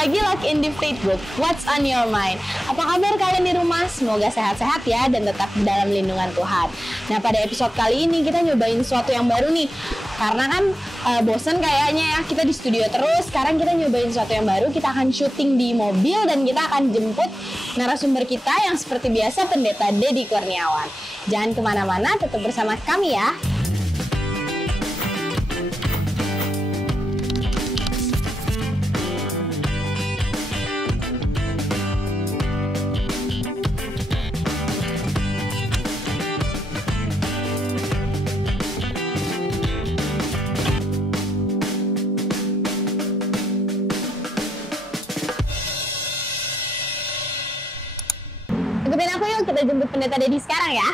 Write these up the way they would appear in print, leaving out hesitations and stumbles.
lagi Lock in di Facebook. What's on your mind? Apa kabar kalian di rumah? Semoga sehat-sehat ya dan tetap dalam lindungan Tuhan. Nah, pada episode kali ini kita nyobain sesuatu yang baru nih. Karena kan bosen kayaknya ya kita di studio terus. Sekarang kita nyobain sesuatu yang baru. Kita akan syuting di mobil dan kita akan jemput narasumber kita yang seperti biasa, Pendeta Dedi Kurniawan. Jangan kemana-mana, tetap bersama kami ya. Ikutin aku yuk, kita jemput Pendeta Dedi sekarang ya.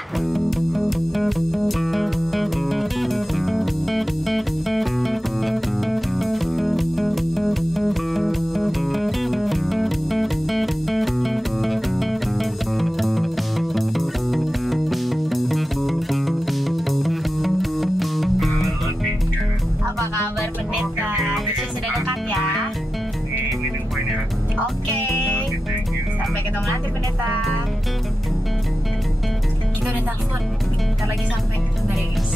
Apa kabar Pendeta? Yesus sudah dekat ya? Oke. Sampai ketemu nanti Pendeta. Kita udah telepon, kita lagi sampai. Bentar ya guys.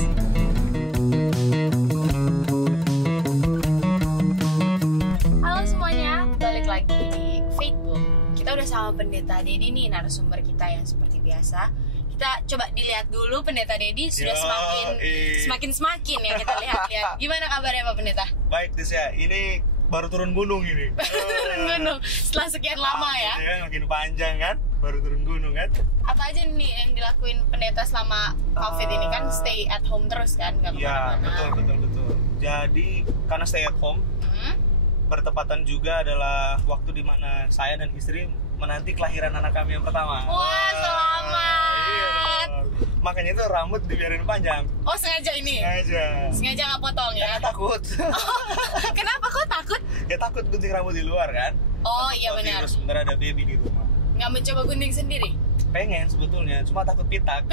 Halo semuanya, balik lagi di Facebook. Kita udah sama Pendeta Dedi nih, narasumber kita yang seperti biasa. Kita coba dilihat dulu Pendeta Dedi sudah semakin ya kita lihat-lihat. Gimana kabarnya Pak Pendeta? Baik Tisya, ini baru turun gunung ini. Turun gunung setelah sekian lama ya. Kan makin panjang kan, baru turun gunung kan. Apa aja nih yang dilakuin Pendeta selama COVID ini kan stay at home terus kan, nggak kemana-mana. Ya betul. Jadi karena stay at home, bertepatan juga adalah waktu dimana saya dan istri menanti kelahiran anak kami yang pertama. Wah, selamat. Iya dong. Makanya itu rambut dibiarin panjang. Oh, sengaja ini? Sengaja nggak potong ya? Karena takut. Kenapa kok takut? Ya takut gunting rambut di luar kan. Oh iya benar. Terus sebenarnya ada baby di rumah. Nggak mencoba gunting sendiri? Pengen sebetulnya, cuma takut pitak.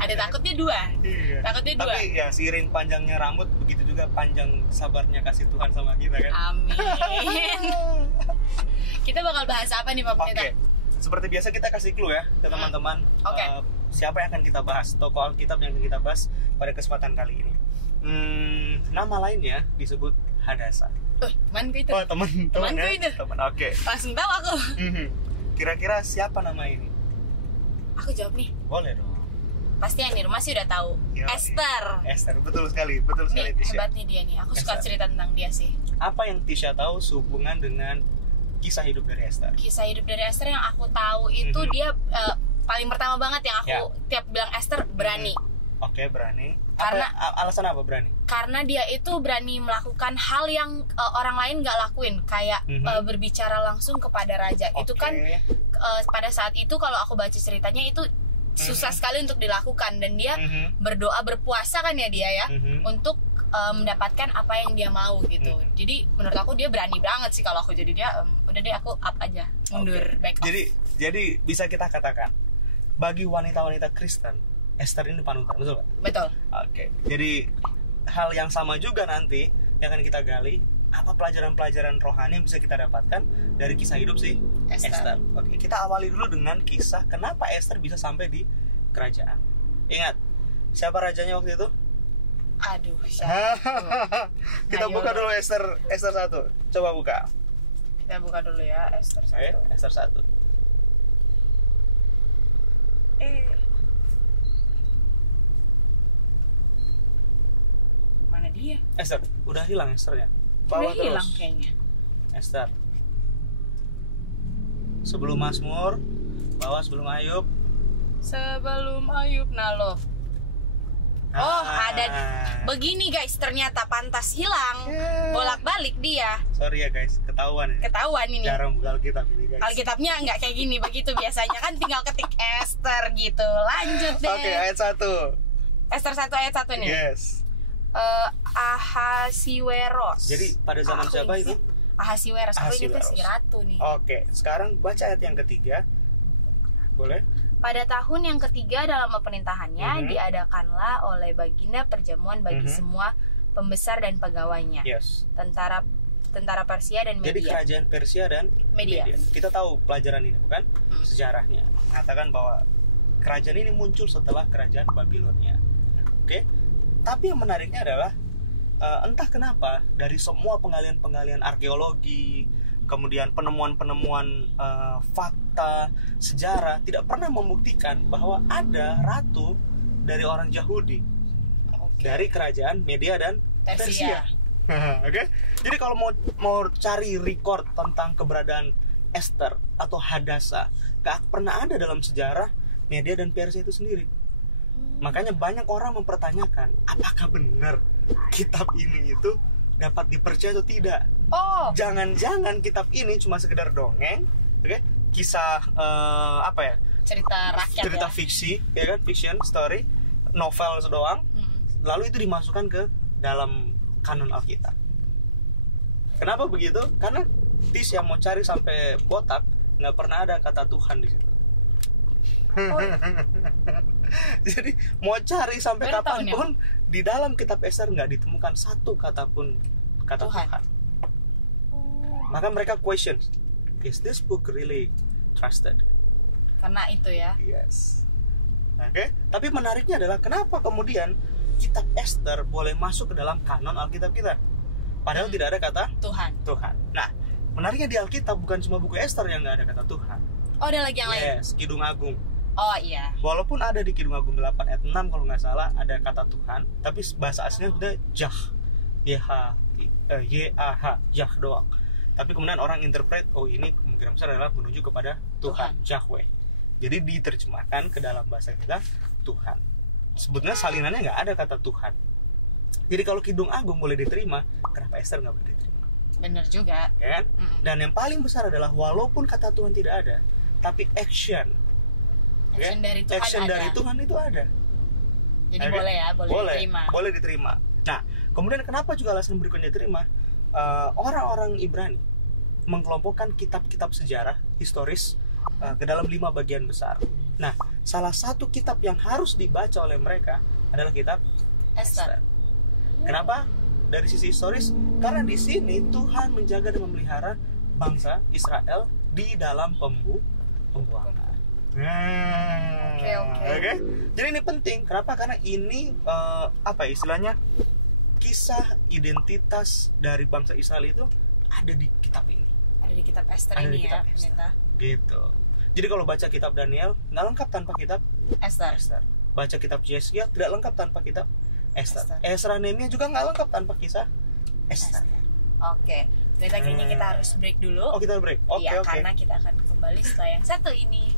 Ada takutnya dua. Iya. Takutnya dua. Tapi ya seiring panjangnya rambut, begitu juga panjang sabarnya kasih Tuhan sama kita kan. Amin. Kita bakal bahas apa nih Pak Pendeta? Oke. Seperti biasa kita kasih clue ya ke teman-teman. Oke. Siapa yang akan kita bahas? Tokoh Alkitab yang akan kita bahas pada kesempatan kali ini. Nama lainnya disebut Hadasa. Temanku itu. Oh, temanku ya? Itu. Teman. Oke. Langsung tahu aku. Kira-kira siapa nama ini? Aku jawab nih. Boleh dong. Pasti yang di rumah sih udah tahu. Esther, betul sekali nih, Tisha. hebat nih dia nih. Aku suka cerita tentang dia sih. Apa yang Tisha tahu sehubungan dengan kisah hidup dari Esther? Kisah hidup dari Esther yang aku tahu itu dia paling pertama banget yang aku tiap bilang Esther berani. Oke, berani. Karena alasan apa berani? Karena dia itu berani melakukan hal yang orang lain nggak lakuin, kayak berbicara langsung kepada raja. Itu kan pada saat itu kalau aku baca ceritanya itu susah sekali untuk dilakukan, dan dia berdoa berpuasa kan ya dia ya untuk mendapatkan apa yang dia mau gitu. Jadi menurut aku dia berani banget sih. Kalau aku jadi dia udah deh aku up aja, mundur, back off. Jadi bisa kita katakan bagi wanita-wanita Kristen Esther ini panutan, betul gak? Betul. Oke. Jadi hal yang sama juga nanti yang akan kita gali, apa pelajaran-pelajaran rohani yang bisa kita dapatkan dari kisah hidup si Esther. Oke, kita awali dulu dengan kisah kenapa Esther bisa sampai di kerajaan. Ingat, siapa rajanya waktu itu? Aduh, siapa? Kita buka dulu Esther 1. Coba buka. Kita buka dulu ya Esther 1. Esther 1. Mana dia? Esther, udah hilang Esthernya. Udah hilang kayaknya. Esther. Sebelum Mazmur, bawah sebelum Ayub. Sebelum Ayub nalo. Oh, ada. Begini guys, ternyata pantas hilang. Bolak-balik dia. Sorry ya guys, ketahuan ini. Ketahuan ini. Jarang buka Alkitab ini guys. Alkitabnya nggak kayak gini, begitu biasanya kan tinggal ketik Esther gitu. Lanjut deh. Oke, ayat 1. Esther 1 ayat 1 nih. Yes. Ahasiweros. Jadi pada zaman siapa itu? Ahasiweros. Aku ingatnya si ratu nih. Oke, sekarang baca ayat yang ketiga. Boleh? Pada tahun yang ketiga dalam pemerintahannya diadakanlah oleh Baginda perjamuan bagi semua pembesar dan pegawainya. Yes. Tentara tentara Persia dan Media. Jadi kerajaan Persia dan Media. Kita tahu pelajaran ini bukan? Sejarahnya mengatakan bahwa kerajaan ini muncul setelah kerajaan Babilonia. Oke. Tapi yang menariknya adalah entah kenapa dari semua penggalian-penggalian arkeologi, kemudian penemuan-penemuan fakta sejarah tidak pernah membuktikan bahwa ada ratu dari orang Yahudi dari kerajaan Media dan Persia. Oke. Jadi kalau mau cari record tentang keberadaan Esther atau Hadasa, gak pernah ada dalam sejarah Media dan Persia itu sendiri. Makanya banyak orang mempertanyakan apakah benar kitab ini itu dapat dipercaya atau tidak. Jangan-jangan kitab ini cuma sekedar dongeng, oke? Kisah cerita rakyat, cerita fiksi, ya kan, fiction story, novel doang. Lalu itu dimasukkan ke dalam kanon Alkitab. Kenapa begitu? Karena Tis yang mau cari sampai botak, nggak pernah ada kata Tuhan di situ. Jadi mau cari sampai kapanpun di dalam kitab Esther nggak ditemukan satu kata pun kata Tuhan. Maka mereka question, is this book really trusted? Karena itu ya. Yes. Oke. Tapi menariknya adalah kenapa kemudian kitab Esther boleh masuk ke dalam kanon Alkitab kita, padahal tidak ada kata Tuhan. Nah, menariknya di Alkitab bukan cuma buku Esther yang nggak ada kata Tuhan. Ada lagi yang lain. Yes, Kidung Agung. Iya. Walaupun ada di Kidung Agung 8 ayat 6 kalau nggak salah ada kata Tuhan, tapi bahasa aslinya sudah Jah, Jah doang. Tapi kemudian orang interpret, ini kemungkinan besar adalah menuju kepada Tuhan. Yahweh. Jadi diterjemahkan ke dalam bahasa kita Tuhan. Sebetulnya salinannya nggak ada kata Tuhan. Jadi kalau Kidung Agung boleh diterima, kenapa Esther nggak boleh diterima? Benar juga. Ya kan? Dan yang paling besar adalah walaupun kata Tuhan tidak ada, tapi action dari Tuhan action ada. Dari Tuhan itu ada. Jadi boleh ya, diterima. Boleh diterima. Nah, kemudian kenapa juga alasan berikutnya diterima? Orang-orang Ibrani mengkelompokkan kitab-kitab sejarah historis ke dalam 5 bagian besar. Nah, salah satu kitab yang harus dibaca oleh mereka adalah kitab Esther. Kenapa? Dari sisi historis, karena di sini Tuhan menjaga dan memelihara bangsa Israel di dalam pembuangan. Oke. Jadi ini penting. Kenapa? Karena ini istilahnya kisah identitas dari bangsa Israel itu ada di kitab ini. Ada di kitab Esther ini ya, Neta. Gitu. Jadi kalau baca kitab Daniel nggak lengkap tanpa kitab Esther. Baca kitab Yesaya tidak lengkap tanpa kitab Esther. Ezra Nehemia juga nggak lengkap tanpa kisah Esther. Oke. Neta, kayaknya kita harus break dulu. Kita break. Oke. Karena kita akan kembali setelah yang satu ini.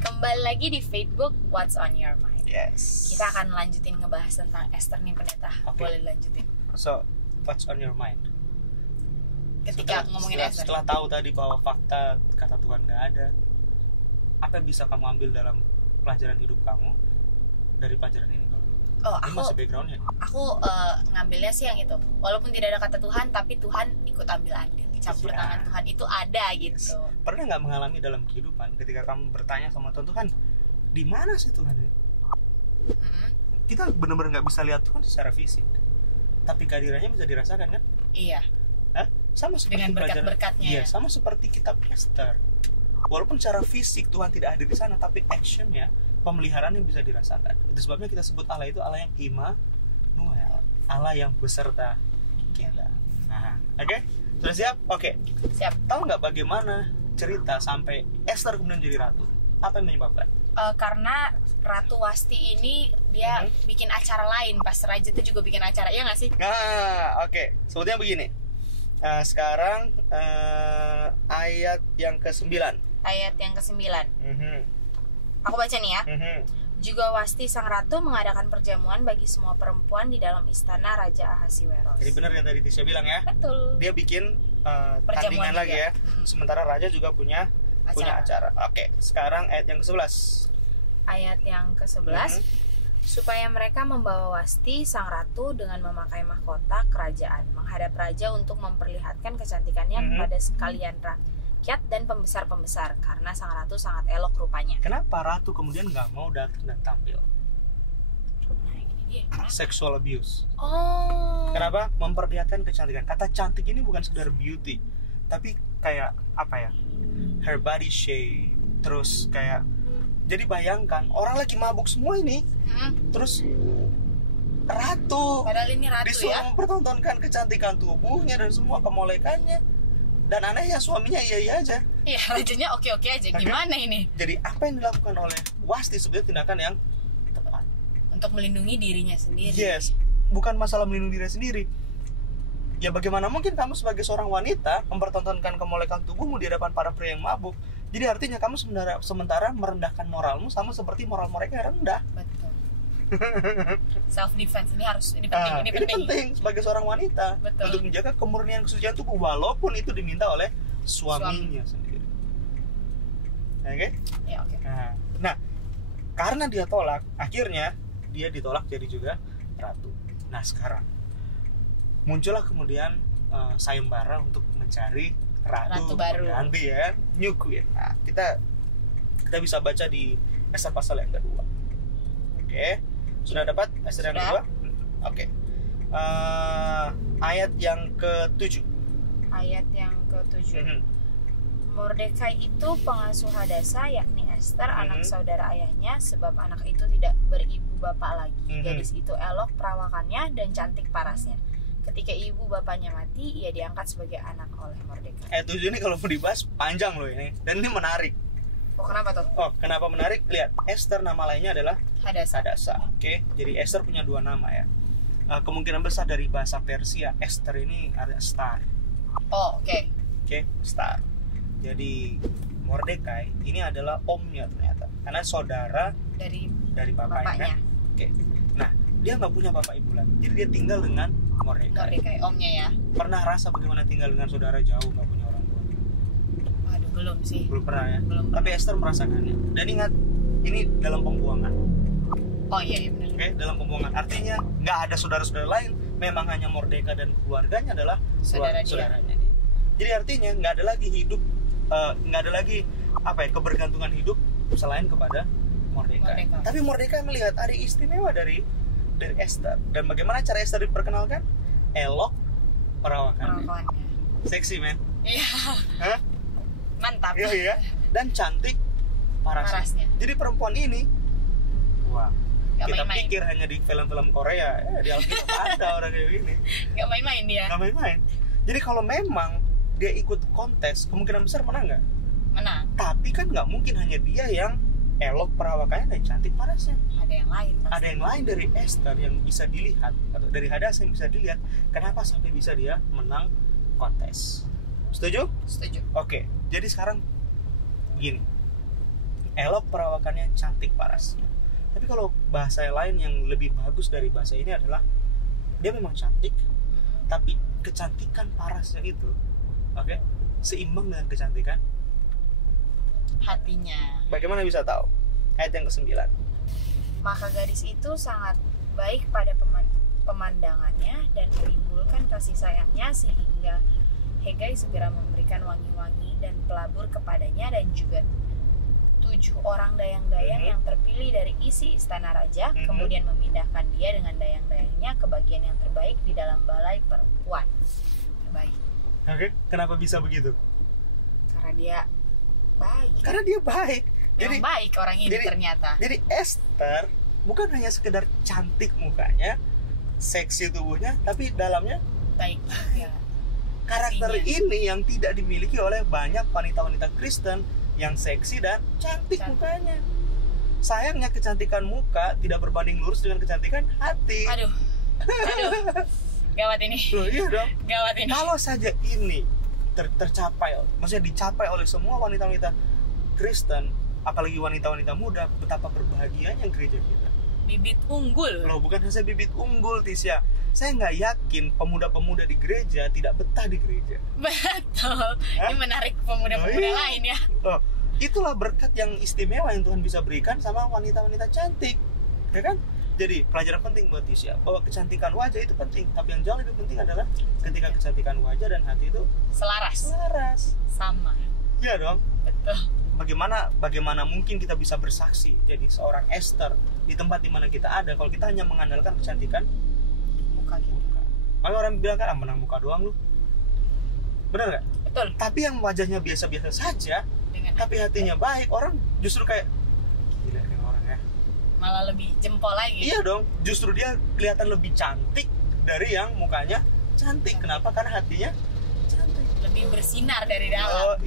Kembali lagi di Facebook What's on Your Mind. Yes. Kita akan lanjutin ngebahas tentang Esther nih, Pendeta. Boleh lanjutin. So, what's on your mind? Ketika ngomongin Esther. Setelah tahu tadi bahwa fakta kata Tuhan nggak ada, apa yang bisa kamu ambil dalam pelajaran hidup kamu dari pelajaran ini? Masih backgroundnya. Aku ngambilnya sih yang itu. Walaupun tidak ada kata Tuhan, tapi Tuhan ikut ambil andil. Campur tangan Tuhan itu ada gitu. Pernah nggak mengalami dalam kehidupan ketika kamu bertanya sama Tuhan, di mana sih Tuhan ini? Kita benar-benar nggak bisa lihat Tuhan secara fisik, tapi kehadirannya bisa dirasakan kan? Iya. Sama seperti dengan berkat-berkatnya. Iya, sama seperti kitab Esther. Walaupun secara fisik Tuhan tidak ada di sana, tapi actionnya, pemeliharaannya bisa dirasakan. Itu sebabnya kita sebut Allah itu Allah yang Immanuel, Allah yang beserta kita. Oke? Sudah siap? Oke. Siap. Tahu nggak bagaimana cerita sampai Esther kemudian jadi ratu? Apa yang menyebabkan? Karena Ratu Wasti ini dia bikin acara lain, pas raja itu juga bikin acara, ya nggak sih? Oke. Sebetulnya begini. Sekarang ayat yang ke-9. Ayat yang ke-9. Aku baca nih ya. Juga Wasti sang ratu mengadakan perjamuan bagi semua perempuan di dalam istana Raja Ahasiweros. Jadi benar yang tadi Tisha bilang ya. Betul. Dia bikin tandingan lagi ya. Sementara raja juga punya acara. Oke, sekarang ayat yang ke-11. Ayat yang ke-11. Supaya mereka membawa Wasti sang ratu dengan memakai mahkota kerajaan menghadap raja untuk memperlihatkan kecantikannya kepada sekalian rakyat dan pembesar-pembesar, karena sang ratu sangat elok rupanya. Kenapa ratu kemudian nggak mau datang dan tampil? Nah, ini Iya. Sexual abuse. Oh. Kenapa? Memperlihatkan kecantikan. Kata cantik ini bukan sekedar beauty, tapi kayak apa ya? Her body shape. Terus kayak, jadi bayangkan orang lagi mabuk semua ini, terus ratu. Padahal ini ratu disuruh ya. mempertontonkan kecantikan tubuhnya dan semua kemolekannya. Dan anehnya suaminya iya aja. Iya, rajanya oke-oke aja. Gimana ini? Jadi apa yang dilakukan oleh Wasti sebenarnya tindakan yang tepat untuk melindungi dirinya sendiri. Yes, bukan masalah melindungi diri sendiri. Ya bagaimana mungkin kamu sebagai seorang wanita mempertontonkan kemolekan tubuhmu di hadapan para pria yang mabuk. Jadi artinya kamu sementara merendahkan moralmu sama seperti moral mereka yang rendah. Betul. Self defense ini harus ini penting. Ini penting sebagai seorang wanita. Betul. Untuk menjaga kemurnian kesucian tubuh walaupun itu diminta oleh suaminya sendiri. Oke? Ya, oke. Nah, karena dia tolak, akhirnya dia ditolak jadi juga ratu. Nah, sekarang muncullah kemudian sayembara untuk mencari ratu baru ganti ya, new queen. Nah, kita bisa baca di Ester pasal yang kedua. Oke, sudah dapat Ester yang kedua? Oke. Ayat yang ke-7. Ayat yang ke-7. Mordekai itu pengasuh Hadasa, yakni Ester, anak saudara ayahnya, sebab anak itu tidak beribu bapak lagi. Gadis itu elok perawakannya dan cantik parasnya. Ketika ibu bapaknya mati, ia diangkat sebagai anak oleh Mordekai. Ayat 7 ini kalau mau dibahas panjang loh ini, dan ini menarik. Oh, kenapa tuh? Oh, kenapa menarik? Lihat, Ester nama lainnya adalah Hadasa. Oke, jadi Ester punya dua nama ya. Kemungkinan besar dari bahasa Persia, Ester ini ada star. Oh, oke. Oke, star. Jadi Mordekai ini adalah omnya ternyata, karena saudara dari bapaknya. Oke. Nah, dia nggak punya bapak ibu lagi, jadi dia tinggal dengan Mordekai, omnya ya. Pernah rasa bagaimana tinggal dengan saudara jauh nggak punya orang tua? Aduh, belum sih. Belum pernah ya. Belum. Tapi Ester merasakannya. Dan ingat, ini dalam pembuangan. Oh iya benar. Oke, dalam pembuangan. Artinya nggak ada saudara-saudara lain. Memang hanya Mordekai dan keluarganya adalah saudaranya dia. Jadi artinya nggak ada lagi kebergantungan hidup selain kepada Mordekai. Tapi Mordekai melihat ada istimewa dari Ester. Dan bagaimana cara Ester diperkenalkan? Elok perawakannya. Seksi, men. Iya. Hah? Mantap. Iya. Dan cantik parasnya. Jadi perempuan ini, wah, kita pikir hanya di film-film Korea, di Alkitab ada orang kayak gini. Gak main-main dia. Gak main-main. Jadi kalau memang dia ikut kontes, kemungkinan besar menang nggak? Menang. Tapi kan nggak mungkin hanya dia yang elok perawakannya dan cantik parasnya. Ada yang lain pasti. Ada yang lain dari Ester yang bisa dilihat, atau dari Hadasa yang bisa dilihat. Kenapa sampai bisa dia menang kontes? Setuju? Setuju. Oke, jadi sekarang begini. Elok perawakannya, cantik parasnya. Tapi kalau bahasa lain yang lebih bagus dari bahasa ini adalah dia memang cantik, tapi kecantikan parasnya itu, seimbang dengan kecantikan hatinya. Bagaimana bisa tahu? Ayat yang ke-9. Maka gadis itu sangat baik pada pemandangannya dan menimbulkan kasih sayangnya, sehingga Hegai segera memberikan wangi-wangi dan pelabur kepadanya, dan juga 7 orang dayang-dayang yang terpilih dari isi istana raja, kemudian memindahkan dia dengan dayang-dayangnya ke bagian yang terbaik di dalam balai perempuan terbaik. Oke, kenapa bisa begitu? Karena dia baik. Jadi baik orang ini ternyata. Jadi Ester bukan hanya sekedar cantik mukanya, seksi tubuhnya, tapi dalamnya baik. Karakter ini yang tidak dimiliki oleh banyak wanita-wanita Kristen yang seksi dan cantik mukanya. Sayangnya kecantikan muka tidak berbanding lurus dengan kecantikan hati. Aduh. Gawat ini. Loh, iya dong. Gawat ini. Kalau saja ini tercapai, maksudnya dicapai oleh semua wanita-wanita Kristen, apalagi wanita-wanita muda, betapa berbahagianya gereja kita. Bibit unggul. Loh, bukan hanya bibit unggul, Tisha. Saya nggak yakin pemuda-pemuda di gereja tidak betah di gereja. Betul. Ini menarik pemuda-pemuda lain ya. Itulah berkat yang istimewa yang Tuhan bisa berikan sama wanita-wanita cantik, ya kan? Jadi pelajaran penting buat Tisha, bahwa kecantikan wajah itu penting, tapi yang jauh lebih penting adalah ketika kecantikan wajah dan hati itu selaras. Sama. Iya dong. Betul. bagaimana mungkin kita bisa bersaksi jadi seorang Esther di tempat dimana kita ada kalau kita hanya mengandalkan kecantikan Muka kita. Makanya orang bilang kan menang muka doang lu. Benar nggak? Betul. Tapi yang wajahnya biasa-biasa saja, Dengan tapi hatinya baik, orang justru kayak gila ini orang ya. malah lebih jempol lagi. Iya dong, justru dia kelihatan lebih cantik dari yang mukanya cantik. Kenapa? Karena hatinya cantik. Lebih bersinar dari dalam.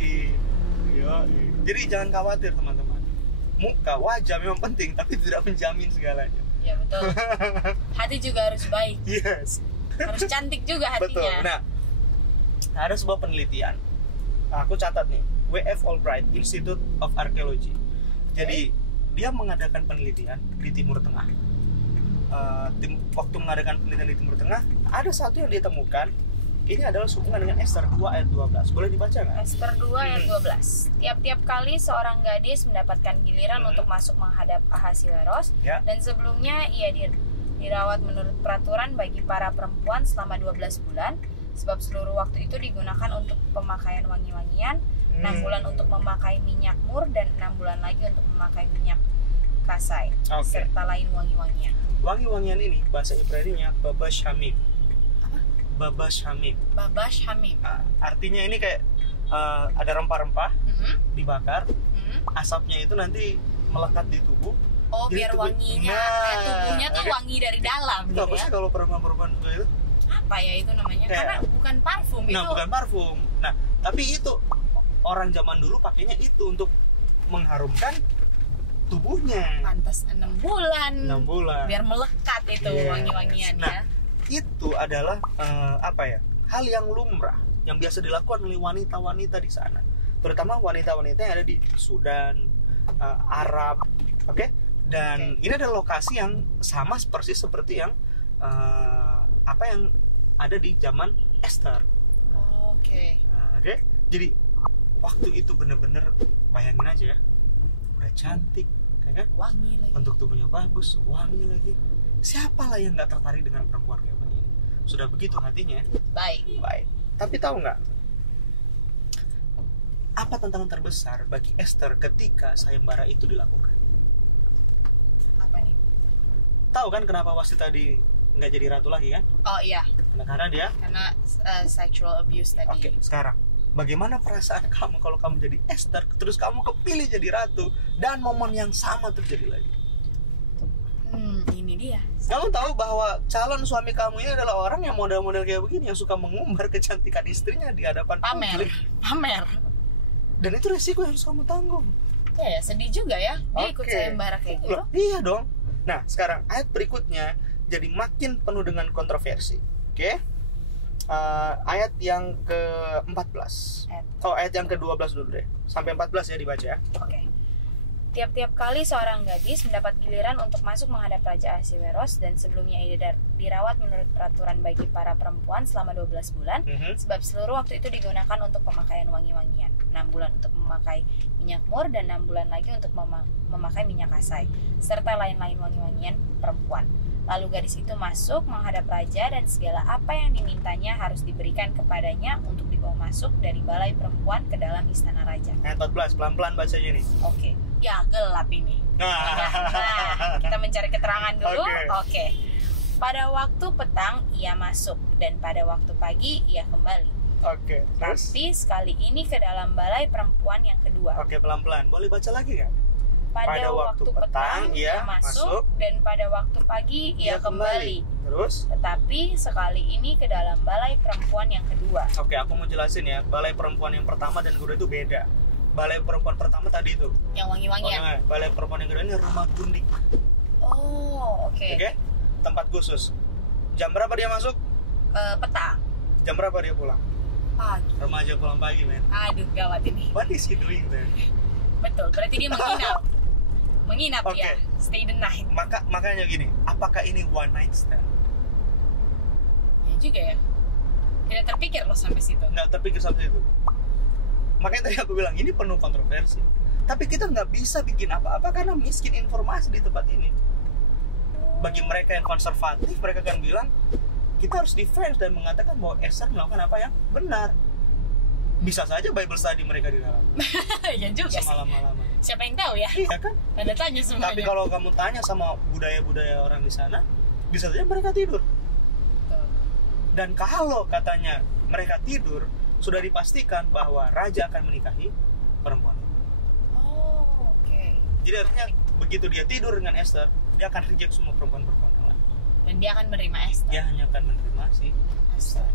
Jadi jangan khawatir teman-teman. Muka, wajah memang penting, tapi tidak menjamin segalanya. Ya betul. Hati juga harus baik. Yes. Harus cantik juga Betul. hatinya. Nah, ada sebuah penelitian. Aku catat nih, W.F. Albright Institute of Archaeology. Jadi dia mengadakan penelitian di Timur Tengah. Waktu mengadakan penelitian di Timur Tengah, ada satu yang dia temukan. Ini adalah sehubungan dengan Esther 2 ayat 12. Boleh dibaca nggak? Esther 2 ayat 12. Tiap-tiap kali seorang gadis mendapatkan giliran untuk masuk menghadap Ahasiweros, Ya. dan sebelumnya ia dirawat menurut peraturan bagi para perempuan selama 12 bulan, sebab seluruh waktu itu digunakan untuk pemakaian wangi-wangian, 6 bulan untuk memakai minyak mur, dan 6 bulan lagi untuk memakai minyak kasai, Oke. serta lain wangi-wangian. Wangi-wangian ini bahasa Ibrani-nya babash hamim. Babash hamim. Babash hamim. Artinya ini kayak ada rempah-rempah Mhm, dibakar, mhm. asapnya itu nanti melekat di tubuh. Oh, Jadi biar tubuh- wanginya, Nah, tubuhnya tuh oke. wangi dari dalam Itu gitu apa ya. sih kalau perempuan-perempuan itu? Apa ya itu namanya? Kayak- Karena bukan parfum Nah, itu. bukan parfum. Nah, tapi itu orang zaman dulu pakainya itu untuk mengharumkan tubuhnya. Pantas 6 bulan. 6 bulan. Biar melekat itu Yes. wangi-wangian Nah, ya. itu adalah hal yang lumrah yang biasa dilakukan oleh wanita-wanita di sana, terutama wanita-wanita yang ada di Sudan, Arab, oke? Dan ini adalah lokasi yang sama persis seperti yang yang ada di zaman Esther. Oke. Nah, oke? Jadi waktu itu bener-bener bayangin aja ya, udah cantik, ya kan? Wangi lagi. Bentuk tubuhnya bagus, wangi lagi. Siapalah yang nggak tertarik dengan perempuan kayak begini? Sudah begitu hatinya, Baik. baik. Tapi tahu nggak? Apa tantangan terbesar bagi Esther ketika sayembara itu dilakukan? Apa nih? Tahu kan kenapa Wasti tadi nggak jadi ratu lagi kan? Oh iya, Karena dia. karena sexual abuse tadi. Oke, sekarang bagaimana perasaan kamu kalau kamu jadi Esther, terus kamu kepilih jadi ratu, dan momen yang sama terjadi lagi? Ini dia. Kamu tahu bahwa calon suami kamu ini adalah orang yang model-model kayak begini, yang suka mengumbar kecantikan istrinya di hadapan Pamer. publik. Pamer. Dan itu resiko yang harus kamu tanggung. Ya, sedih juga ya. Dia ikut Oke. sayembara kayak gitu. Loh, iya dong. Nah, sekarang ayat berikutnya jadi makin penuh dengan kontroversi. Oke? Ayat yang ke-14. Ayat yang ke-12 dulu deh. Sampai 14 ya dibaca ya. Oke. Tiap-tiap kali seorang gadis mendapat giliran untuk masuk menghadap Raja Ahasiweros, dan sebelumnya ia dirawat menurut peraturan bagi para perempuan selama 12 bulan, sebab seluruh waktu itu digunakan untuk pemakaian wangi-wangian, 6 bulan untuk memakai minyak mur, dan 6 bulan lagi untuk memakai minyak kasai, serta lain-lain wangi-wangian perempuan. Lalu gadis itu masuk menghadap raja, dan segala apa yang dimintanya harus diberikan kepadanya untuk dibawa masuk dari balai perempuan ke dalam istana raja. Ayat 14, pelan-pelan bacanya nih. Oke, ya gelap ini. Nah, kita mencari keterangan dulu. Oke. Pada waktu petang ia masuk, dan pada waktu pagi ia kembali. Oke, terus? Tapi sekali ini ke dalam balai perempuan yang kedua. Oke, pelan-pelan. Boleh baca lagi nggak? Pada waktu petang ia masuk, dan pada waktu pagi ia kembali. Terus? Tetapi sekali ini ke dalam balai perempuan yang kedua. Oke, aku mau jelasin ya. Balai perempuan yang pertama dan kedua itu beda. Balai perempuan pertama tadi itu. Yang wangi-wangian. Balai perempuan yang kedua ini rumah gundik. Oh, oke. Oke? Tempat khusus. Jam berapa dia masuk? Petang. Jam berapa dia pulang? Pagi. Remaja pulang pagi, men. Aduh, gawat ini. What is he doing there? Betul, berarti dia menginap. Menginap Oke. dia. Stay the night. Makanya gini, apakah ini one night stand? Ya juga ya. Tidak terpikir loh sampai situ. Nggak terpikir sampai itu. Makanya tadi aku bilang, ini penuh kontroversi. Tapi kita nggak bisa bikin apa-apa karena miskin informasi di tempat ini. Bagi mereka yang konservatif, mereka akan bilang, kita harus defense dan mengatakan bahwa Esther melakukan apa yang benar. Bisa saja Bible study mereka di dalam. Ya juga sih. Semalam-malaman. Siapa yang tahu ya? Iya kan? Tanda tanya semuanya. Tapi kalau kamu tanya sama budaya-budaya orang di sana, bisa saja mereka tidur. Betul. Dan kalau katanya mereka tidur, sudah dipastikan bahwa raja akan menikahi perempuan itu. Oh, oke. Jadi artinya begitu dia tidur dengan Esther, dia akan reject semua perempuan-perempuan yang lain. Dan dia akan menerima Esther. Dia hanya akan menerima si Esther.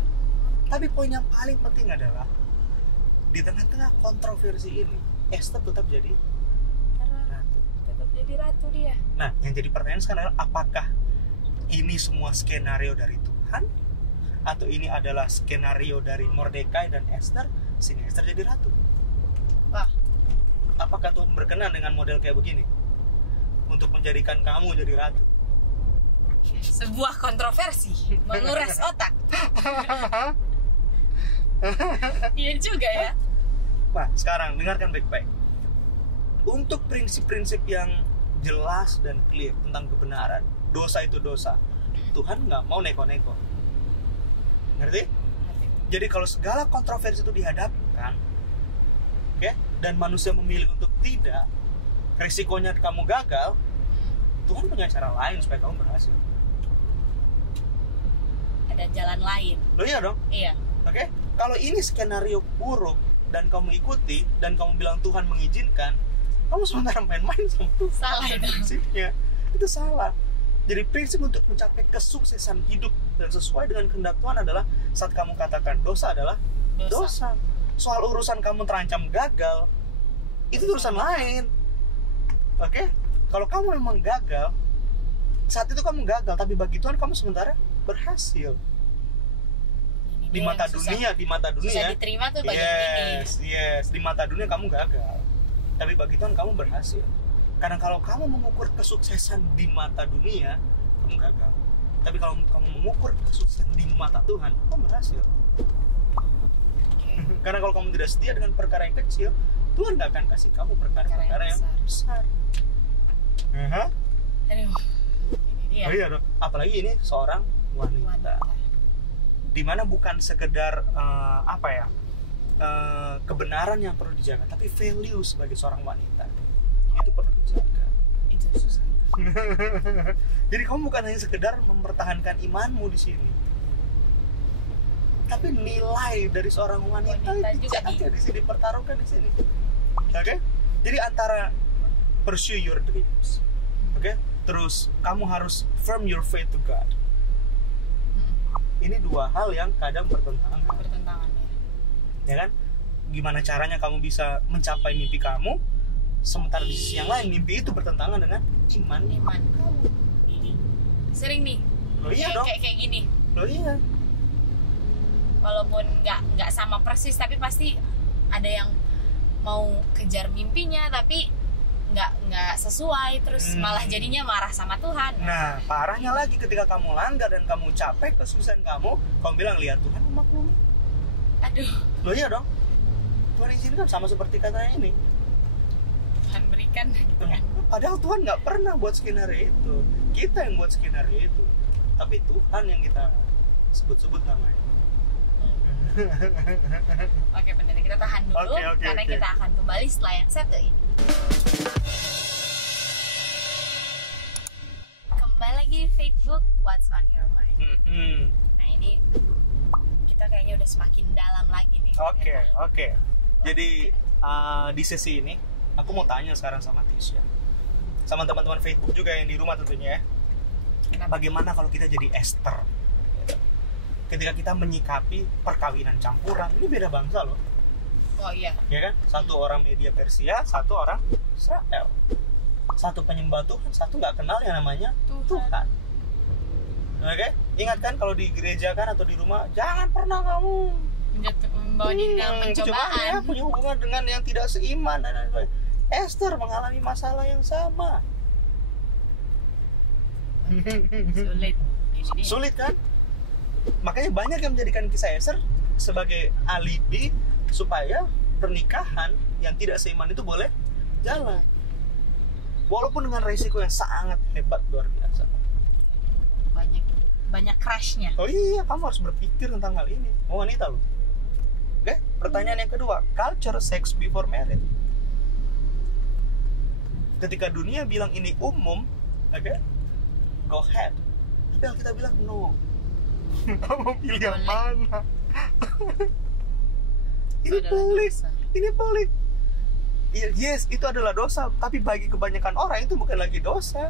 Tapi poin yang paling penting adalah di tengah-tengah kontroversi ini, Esther tetap jadi ratu. Tetap jadi ratu dia. Nah, yang jadi pertanyaan sekarang adalah apakah ini semua skenario dari Tuhan atau ini adalah skenario dari Mordekai dan Esther sehingga Esther jadi ratu? Wah, Apakah Tuhan berkenan dengan model kayak begini untuk menjadikan kamu jadi ratu? sebuah kontroversi menguras otak. Iya juga ya. Nah, sekarang dengarkan baik-baik. Untuk prinsip-prinsip yang jelas dan clear tentang kebenaran, dosa itu dosa, Tuhan nggak mau neko-neko. Ngerti? Jadi kalau segala kontroversi itu dihadapkan, oke, dan manusia memilih untuk tidak, resikonya kamu gagal, Tuhan punya cara lain supaya kamu berhasil. Ada jalan lain. Loh iya dong? Iya. Oke? Kalau ini skenario buruk dan kamu ikuti dan kamu bilang Tuhan mengizinkan, kamu sementara main-main sama Tuhan. Salah itu. Prinsipnya itu salah. Jadi prinsip untuk mencapai kesuksesan hidup dan sesuai dengan kehendak Tuhan adalah saat kamu katakan dosa adalah dosa. Soal urusan kamu terancam gagal, itu urusan lain. Oke? Kalau kamu memang gagal, saat itu kamu gagal, tapi bagi Tuhan kamu sementara berhasil. Di mata dunia, susah diterima tuh bagian ini. Yes, di mata dunia kamu gagal, tapi bagi Tuhan kamu berhasil. Karena kalau kamu mengukur kesuksesan di mata dunia, kamu gagal. Tapi kalau kamu mengukur kesuksesan di mata Tuhan, kamu berhasil. Karena kalau kamu tidak setia dengan perkara yang kecil, Tuhan gak akan kasih kamu perkara-perkara yang besar. Aduh, ini dia. Oh iya dong. Apalagi ini seorang wanita. Dimana bukan sekedar kebenaran yang perlu dijaga, tapi value sebagai seorang wanita itu perlu dijaga. Itu susah. Jadi kamu bukan hanya sekedar mempertahankan imanmu di sini, tapi nilai dari seorang wanita itu dijaga di sini, dipertaruhkan di sini. Oke? Jadi antara pursue your dreams, oke? Terus kamu harus firm your faith to God. Ini dua hal yang kadang bertentangan ya kan? Gimana caranya kamu bisa mencapai mimpi kamu, sementara di sisi yang lain mimpi itu bertentangan dengan iman kamu. Sering nih. Loh iya dong. Kayak gini. Loh iya. Walaupun nggak sama persis, tapi pasti ada yang mau kejar mimpinya tapi nggak sesuai, terus malah jadinya marah sama Tuhan. Nah, parahnya lagi ketika kamu langgar dan kamu capek kesuksesan kamu bilang lihat Tuhan memaklumi. Aduh. Loh iya dong. Tuhan izinkan, sama seperti katanya ini. Tuhan berikan gitu kan. Padahal Tuhan nggak pernah buat skenario itu. Kita yang buat skenario itu. Tapi Tuhan yang kita sebut-sebut namanya. Oke, pendeta, kita tahan dulu karena kita akan kembali setelah yang satu ini. Kembali lagi di Facebook What's on Your Mind. Nah ini kita kayaknya udah semakin dalam lagi nih. Oke. Jadi di sesi ini aku mau tanya sekarang sama Tisha, sama teman-teman Facebook juga yang di rumah tentunya. Kenapa? Bagaimana kalau kita jadi Esther? Ketika kita menyikapi perkawinan campuran, ini beda bangsa loh. Oh iya. Ya kan? Satu orang Media Persia, satu orang Israel. Satu penyembah Tuhan, satu nggak kenal yang namanya Tuhan. Oke? Ingat kan kalau di gereja kan atau di rumah, jangan pernah kamu membawa diri dalam pencobaan. Ya, punya hubungan dengan yang tidak seiman dan lain-lain. Esther mengalami masalah yang sama. Sulit kan? Makanya banyak yang menjadikan kisah Esther sebagai alibi supaya pernikahan yang tidak seiman itu boleh jalan, walaupun dengan resiko yang sangat hebat, luar biasa. Banyak crashnya. Oh iya, kamu harus berpikir tentang hal ini. Oh wanita loh. Oke? Pertanyaan yang kedua, culture sex before marriage. Ketika dunia bilang ini umum, oke, go ahead. Tapi Alkitab bilang no. Kamu pilih yang mana? Ini pelik. Yes, itu adalah dosa. Tapi bagi kebanyakan orang itu bukan lagi dosa.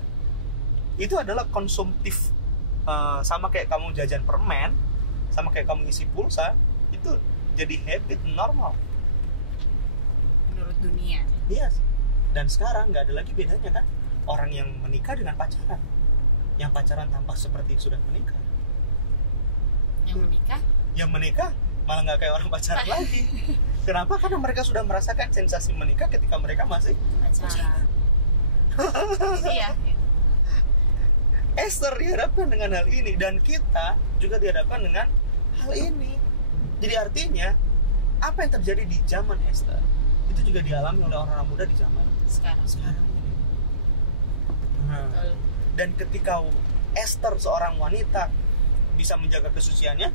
Itu adalah konsumtif. Sama kayak kamu jajan permen, sama kayak kamu isi pulsa, itu jadi habit normal menurut dunia. Yes. Dan sekarang nggak ada lagi bedanya kan, orang yang menikah dengan pacaran, yang pacaran tampak seperti sudah menikah, yang menikah malah nggak kayak orang pacaran lagi. Kenapa? Karena mereka sudah merasakan sensasi menikah ketika mereka masih pacaran. Iya. Esther dihadapkan dengan hal ini, dan kita juga dihadapkan dengan hal ini. Jadi artinya apa yang terjadi di zaman Esther itu juga dialami oleh orang-orang muda di zaman sekarang ini. Dan ketika Esther seorang wanita bisa menjaga kesuciannya,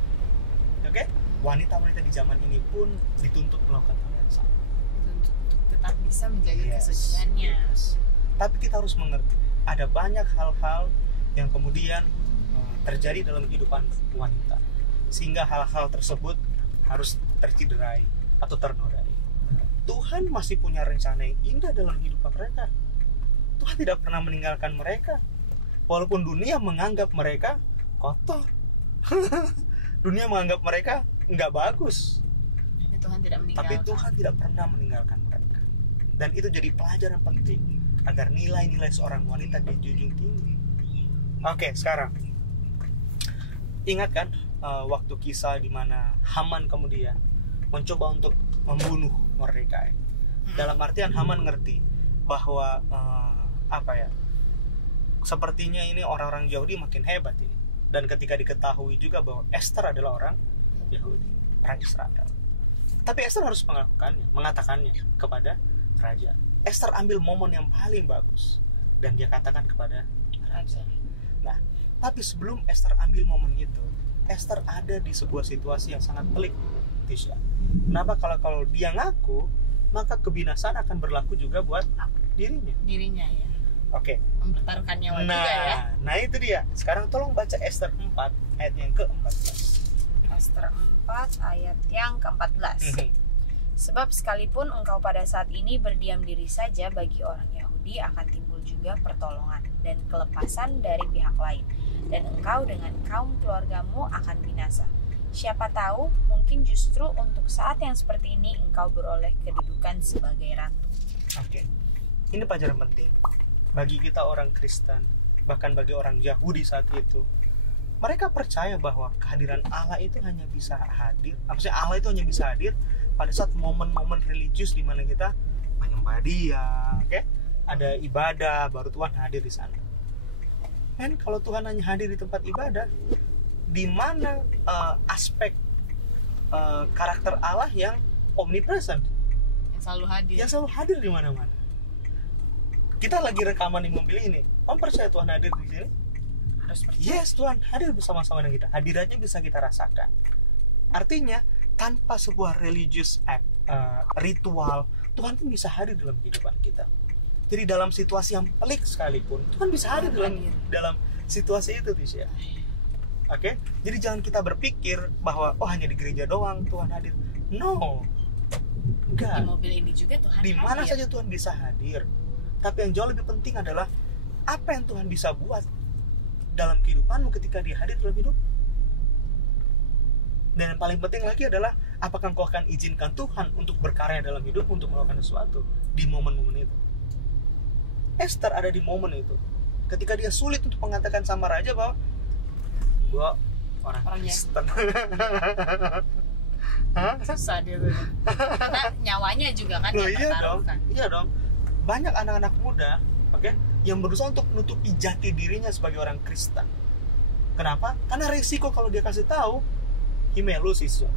oke, wanita-wanita di zaman ini pun dituntut melakukan hal yang sama, untuk tetap bisa menjaga kesuciannya. Tapi kita harus mengerti ada banyak hal-hal yang kemudian terjadi dalam kehidupan wanita, sehingga hal-hal tersebut harus tercederai atau ternodai. Tuhan masih punya rencana yang indah dalam kehidupan mereka. Tuhan tidak pernah meninggalkan mereka, walaupun dunia menganggap mereka kotor. Dunia menganggap mereka nggak bagus. Tapi Tuhan tidak pernah meninggalkan mereka. Dan itu jadi pelajaran penting agar nilai-nilai seorang wanita dijunjung tinggi. Oke, sekarang ingat kan waktu kisah di mana Haman kemudian mencoba untuk membunuh Mordekai. Dalam artian Haman ngerti bahwa sepertinya ini orang-orang Yahudi makin hebat ini. Dan ketika diketahui juga bahwa Esther adalah orang Yahudi, orang Israel, tapi Esther harus mengatakannya kepada raja. Esther ambil momen yang paling bagus dan dia katakan kepada raja. Nah, tapi sebelum Esther ambil momen itu, Esther ada di sebuah situasi yang sangat pelik, Tisha. Kenapa? Kalau dia ngaku, maka kebinasaan akan berlaku juga buat dirinya ya. Oke. Mempertaruhkan nyawa juga ya. Nah itu dia. Sekarang tolong baca Esther 4 ayat yang ke-14. Esther 4 ayat yang ke-14. Sebab sekalipun engkau pada saat ini berdiam diri saja, bagi orang Yahudi akan timbul juga pertolongan dan kelepasan dari pihak lain, dan engkau dengan kaum keluargamu akan binasa. Siapa tahu, mungkin justru untuk saat yang seperti ini engkau beroleh kedudukan sebagai ratu. Oke. Ini pelajaran penting bagi kita orang Kristen, bahkan bagi orang Yahudi saat itu. Mereka percaya bahwa kehadiran Allah itu hanya bisa hadir. Maksudnya Allah itu hanya bisa hadir pada saat momen-momen religius di mana kita menyembah Dia, oke? Ada ibadah, baru Tuhan hadir di sana. Dan kalau Tuhan hanya hadir di tempat ibadah, di mana aspek karakter Allah yang omnipresent, yang selalu hadir di mana-mana. Kita lagi rekaman di mobil ini, kamu percaya Tuhan hadir di sini? Harus percaya. Yes, Tuhan hadir bersama-sama dengan kita. Hadiratnya bisa kita rasakan. Artinya tanpa sebuah religious act, ritual, Tuhan pun bisa hadir dalam kehidupan kita. Jadi dalam situasi yang pelik sekalipun, Tuhan bisa hadir dalam situasi itu, Tisha. Oke? Jadi jangan kita berpikir bahwa hanya di gereja doang Tuhan hadir. No. Enggak. Di mobil ini juga Tuhan di mana saja Tuhan bisa hadir. Tapi yang jauh lebih penting adalah apa yang Tuhan bisa buat dalam kehidupanmu ketika Dia hadir dalam hidup. Dan yang paling penting lagi adalah apakah engkau akan izinkan Tuhan untuk berkarya dalam hidup, untuk melakukan sesuatu di momen-momen itu. Esther ada di momen itu ketika dia sulit untuk mengatakan sama raja bahwa gua orang Kristen. Susah dia tuh. Karena nyawanya juga kan yang tertaruhkan. Iya dong. Banyak anak-anak muda, yang berusaha untuk menutupi jati dirinya sebagai orang Kristen. Kenapa? Karena risiko kalau dia kasih tahu, he may lose his job.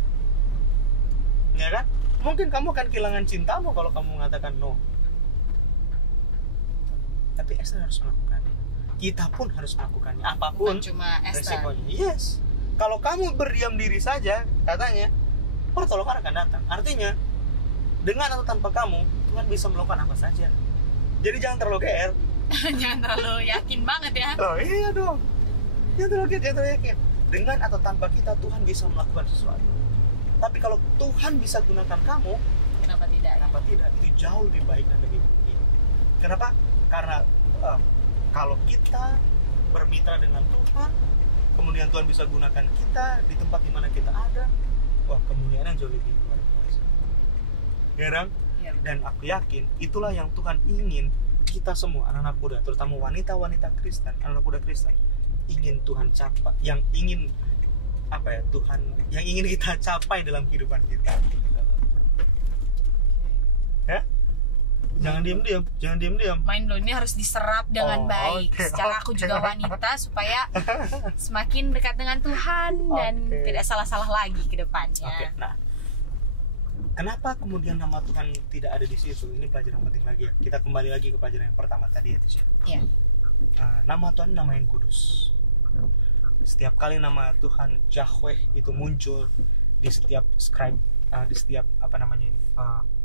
Ya kan? Mungkin kamu akan kehilangan cintamu kalau kamu mengatakan no. Tapi Esther harus melakukannya. Kita pun harus melakukannya. Apapun bukan cuma Esther. Risikonya. Yes. Kalau kamu berdiam diri saja, katanya, pertolongan akan datang. Artinya dengan atau tanpa kamu, Tuhan bisa melakukan apa saja. Jadi jangan terlalu GR. Jangan terlalu yakin banget ya. Oh iya dong. Jangan terlalu yakin. Dengan atau tanpa kita, Tuhan bisa melakukan sesuatu. Tapi kalau Tuhan bisa gunakan kamu, Kenapa tidak? kenapa tidak? Itu jauh lebih baik dan lebih mungkin. Kenapa? Karena kalau kita bermitra dengan Tuhan, kemudian Tuhan bisa gunakan kita di tempat di mana kita ada, wah, kemuliaan yang jauh lebih luar biasa. Ya kan? Iya. Dan aku yakin itulah yang Tuhan ingin kita semua, anak-anak muda, terutama wanita-wanita Kristen, anak-anak muda Kristen, ingin Tuhan capai, yang ingin Tuhan yang ingin kita capai dalam kehidupan kita. Ya? Jangan diam-diam. Main lo ini harus diserap dengan baik. Secara aku juga wanita supaya semakin dekat dengan Tuhan dan tidak salah-salah lagi ke depannya. Nah, kenapa kemudian nama Tuhan tidak ada di situ? Ini pelajaran penting lagi ya. Kita kembali lagi ke pelajaran yang pertama tadi ya, Tisha. Iya. Nama Tuhan nama yang kudus. Setiap kali nama Tuhan Yahweh itu muncul di setiap scribe, di setiap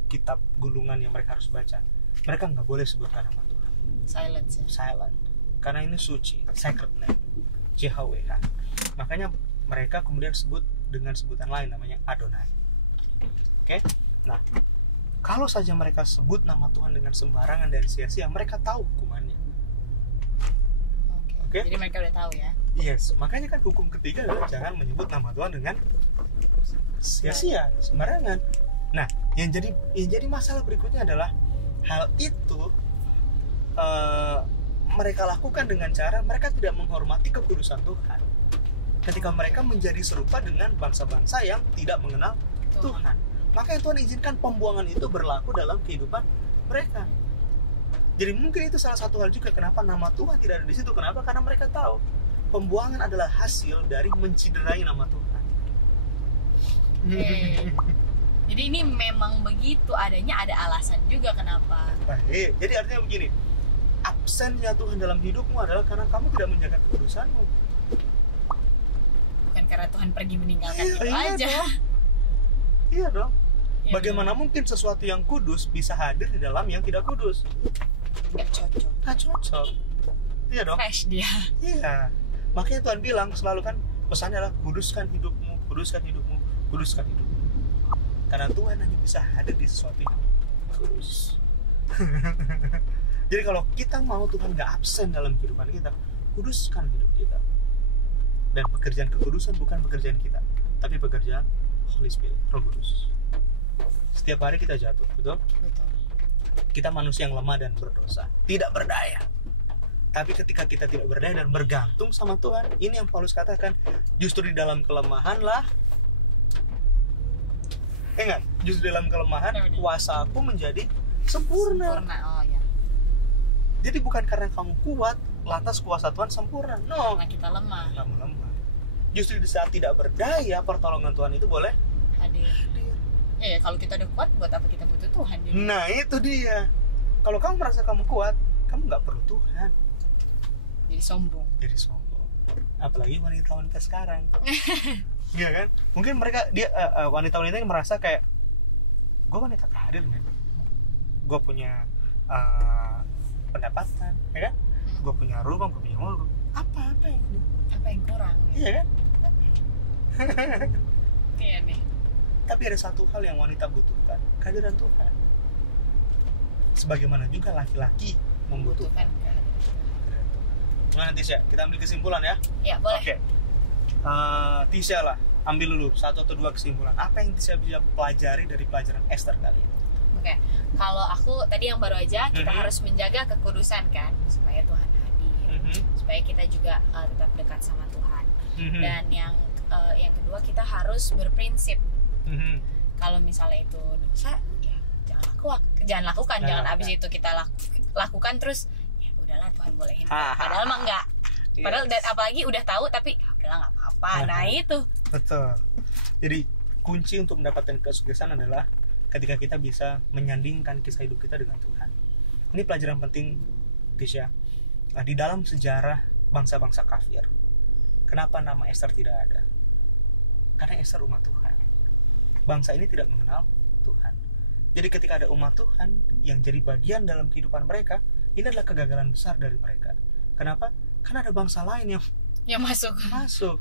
kitab gulungan yang mereka harus baca, mereka nggak boleh sebutkan nama Tuhan. Silent. Karena ini suci, sacred name, JHWH. Makanya mereka kemudian sebut dengan sebutan lain namanya Adonai. Oke? Nah, kalau saja mereka sebut nama Tuhan dengan sembarangan dan sia-sia, mereka tahu hukumannya. Oke? Jadi mereka udah tahu ya. Yes, makanya kan hukum ketiga adalah jangan menyebut nama Tuhan dengan sia-sia, sembarangan. Nah, yang jadi masalah berikutnya adalah hal itu mereka lakukan dengan cara mereka tidak menghormati kekudusan Tuhan. Ketika mereka menjadi serupa dengan bangsa-bangsa yang tidak mengenal Tuhan. Makanya Tuhan izinkan pembuangan itu berlaku dalam kehidupan mereka. Jadi mungkin itu salah satu hal juga kenapa nama Tuhan tidak ada di situ. Kenapa? Karena mereka tahu pembuangan adalah hasil dari menciderai nama Tuhan. Jadi ini memang begitu adanya, ada alasan juga kenapa. Baik, jadi artinya begini, absennya Tuhan dalam hidupmu adalah karena kamu tidak menjaga kekudusanmu. Bukan karena Tuhan pergi meninggalkan itu aja. Iya dong. Ya, bagaimana mungkin sesuatu yang kudus bisa hadir di dalam yang tidak kudus? Gak cocok. Iya dong. Fresh dia. Iya. Makanya Tuhan bilang selalu kan pesannya adalah kuduskan hidupmu. Karena Tuhan hanya bisa hadir di sesuatu yang kudus. Jadi kalau kita mau Tuhan gak absen dalam kehidupan kita, kuduskan hidup kita. Dan pekerjaan kekudusan bukan pekerjaan kita, tapi pekerjaan Holy Spirit, Roh Kudus. Setiap hari kita jatuh, betul? Kita manusia yang lemah dan berdosa, tidak berdaya. Tapi ketika kita tidak berdaya dan bergantung sama Tuhan, ini yang Paulus katakan, justru di dalam kelemahan lah, justru dalam kelemahan kuasaku menjadi sempurna. Oh ya. Jadi bukan karena kamu kuat, lantas kuasa Tuhan sempurna. No. Karena kita lemah. Kamu lemah. Justru di saat tidak berdaya, pertolongan Tuhan itu boleh hadir. Ya, kalau kita udah kuat, buat apa kita butuh Tuhan? Jadi. Nah itu dia. Kalau kamu merasa kamu kuat, kamu nggak perlu Tuhan. Jadi sombong. Apalagi wanita-wanita sekarang. Iya kan? Mungkin mereka wanita-wanita yang merasa kayak gue wanita karir, men. Gue punya pendapatan, ya kan? Gue punya rumah, gue punya mobil. Apa yang kurang? Iya kan? Iya nih. Tapi ada satu hal yang wanita butuhkan, kehadiran Tuhan. Sebagaimana juga laki-laki membutuhkan kehadiran Tuhan. Gimana Tisha? Kita ambil kesimpulan ya? Ya, boleh. Oke. Tisha lah, ambil dulu 1 atau 2 kesimpulan. Apa yang Tisha bisa pelajari dari pelajaran Esther kali ini? Oke. Kalau aku tadi yang baru aja, kita harus menjaga kekudusan kan, supaya Tuhan hadir, supaya kita juga tetap dekat sama Tuhan. Dan yang kedua, kita harus berprinsip. Kalau misalnya itu dosa, ya jangan lakukan, jangan abis itu kita lakukan terus ya udahlah Tuhan bolehin. Padahal mah enggak. Padahal dan apalagi udah tahu tapi ya udahlah enggak apa-apa. Nah itu. Betul. Jadi kunci untuk mendapatkan kesuksesan adalah ketika kita bisa menyandingkan kisah hidup kita dengan Tuhan. Ini pelajaran penting, Tisha. Di dalam sejarah bangsa-bangsa kafir, kenapa nama Esther tidak ada? Karena Esther umat Tuhan. bangsa ini tidak mengenal Tuhan. Jadi ketika ada umat Tuhan yang jadi bagian dalam kehidupan mereka, ini adalah kegagalan besar dari mereka. Kenapa? Karena ada bangsa lain yang masuk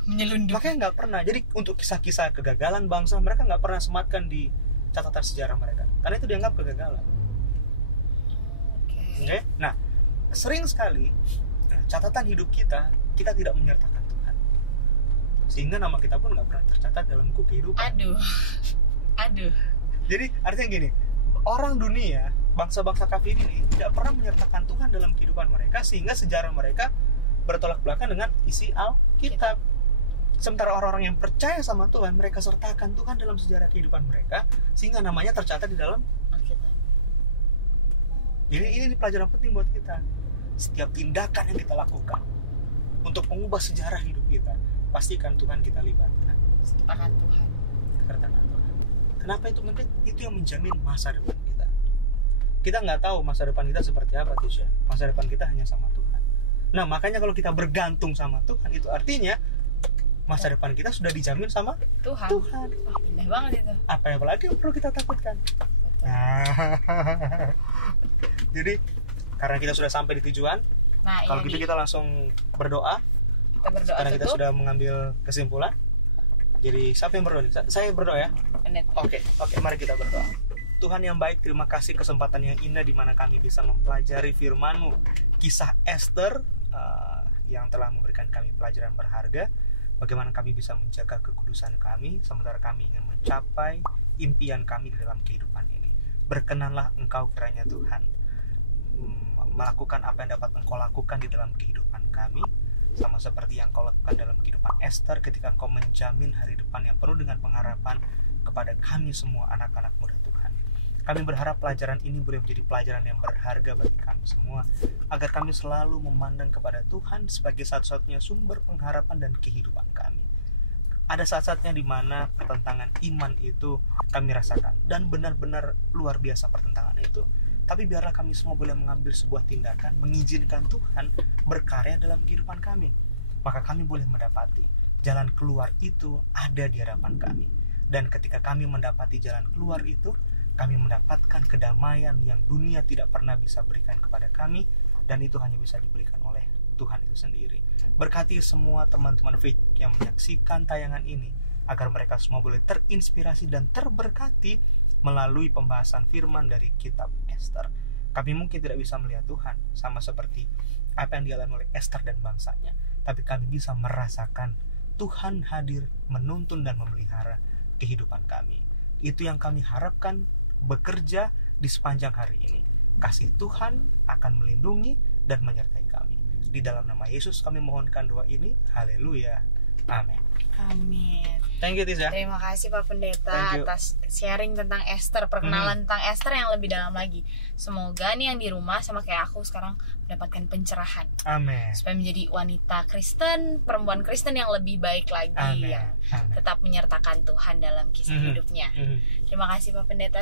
menyelundup. Makanya nggak pernah. Jadi untuk kisah-kisah kegagalan bangsa, mereka nggak pernah sematkan di catatan sejarah mereka, karena itu dianggap kegagalan. Oke. Nah, sering sekali catatan hidup kita tidak menyertakan Tuhan, sehingga nama kita pun nggak pernah tercatat dalam buku kehidupan. Aduh. Jadi artinya gini, orang dunia, bangsa-bangsa kafir ini tidak pernah menyertakan Tuhan dalam kehidupan mereka, sehingga sejarah mereka bertolak belakang dengan isi Alkitab. Sementara orang-orang yang percaya sama Tuhan, mereka sertakan Tuhan dalam sejarah kehidupan mereka, sehingga namanya tercatat di dalam Alkitab. Jadi ini pelajaran penting buat kita. Setiap tindakan yang kita lakukan untuk mengubah sejarah hidup kita, pastikan Tuhan kita libatkan. Sertakan Tuhan. Kenapa itu penting? Itu yang menjamin masa depan kita. Kita nggak tahu masa depan kita seperti apa, Tisha. Masa depan kita hanya sama Tuhan. Nah, makanya kalau kita bergantung sama Tuhan, itu artinya masa depan kita sudah dijamin sama Tuhan. Wah, indah banget itu. Apa yang lagi yang perlu kita takutkan? Jadi, karena kita sudah sampai di tujuan, kalau gitu kita langsung berdoa. Karena kita sudah mengambil kesimpulan. Jadi siapa yang berdoa nih? Saya berdoa ya. Oke, mari kita berdoa. Tuhan yang baik, terima kasih kesempatan yang indah di mana kami bisa mempelajari firman-Mu, kisah Esther yang telah memberikan kami pelajaran berharga. Bagaimana kami bisa menjaga kekudusan kami sementara kami ingin mencapai impian kami di dalam kehidupan ini. Berkenanlah Engkau kiranya Tuhan melakukan apa yang dapat Engkau lakukan di dalam kehidupan kami, sama seperti yang Kau lakukan dalam kehidupan Esther ketika Engkau menjamin hari depan yang penuh dengan pengharapan kepada kami semua anak-anak muda Tuhan. Kami berharap pelajaran ini boleh menjadi pelajaran yang berharga bagi kami semua, agar kami selalu memandang kepada Tuhan sebagai satu-satunya sumber pengharapan dan kehidupan kami. Ada saat-saatnya di mana pertentangan iman itu kami rasakan, dan benar-benar luar biasa pertentangan itu. Tapi biarlah kami semua boleh mengambil sebuah tindakan, mengizinkan Tuhan berkarya dalam kehidupan kami. Maka kami boleh mendapati jalan keluar itu ada di hadapan kami. Dan ketika kami mendapati jalan keluar itu, kami mendapatkan kedamaian yang dunia tidak pernah bisa berikan kepada kami, dan itu hanya bisa diberikan oleh Tuhan itu sendiri. Berkati semua teman-teman faith yang menyaksikan tayangan ini, agar mereka semua boleh terinspirasi dan terberkati melalui pembahasan firman dari kitab Esther. Kami mungkin tidak bisa melihat Tuhan sama seperti apa yang dialami oleh Esther dan bangsanya, tapi kami bisa merasakan Tuhan hadir menuntun dan memelihara kehidupan kami. Itu yang kami harapkan bekerja di sepanjang hari ini. Kasih Tuhan akan melindungi dan menyertai kami. Di dalam nama Yesus kami mohonkan doa ini. Haleluya. Amin. Thank you, Tisha. Terima kasih Pak Pendeta atas sharing tentang Esther, perkenalan tentang Esther yang lebih dalam lagi. Semoga nih yang di rumah sama kayak aku sekarang mendapatkan pencerahan. Amin. Supaya menjadi wanita Kristen, perempuan Kristen yang lebih baik lagi. Amin. Yang tetap menyertakan Tuhan dalam kisah hidupnya. Terima kasih Pak Pendeta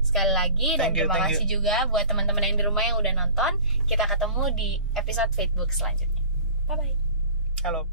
sekali lagi, dan terima kasih juga buat teman-teman yang di rumah yang udah nonton. Kita ketemu di episode Facebook selanjutnya. Bye bye. Halo.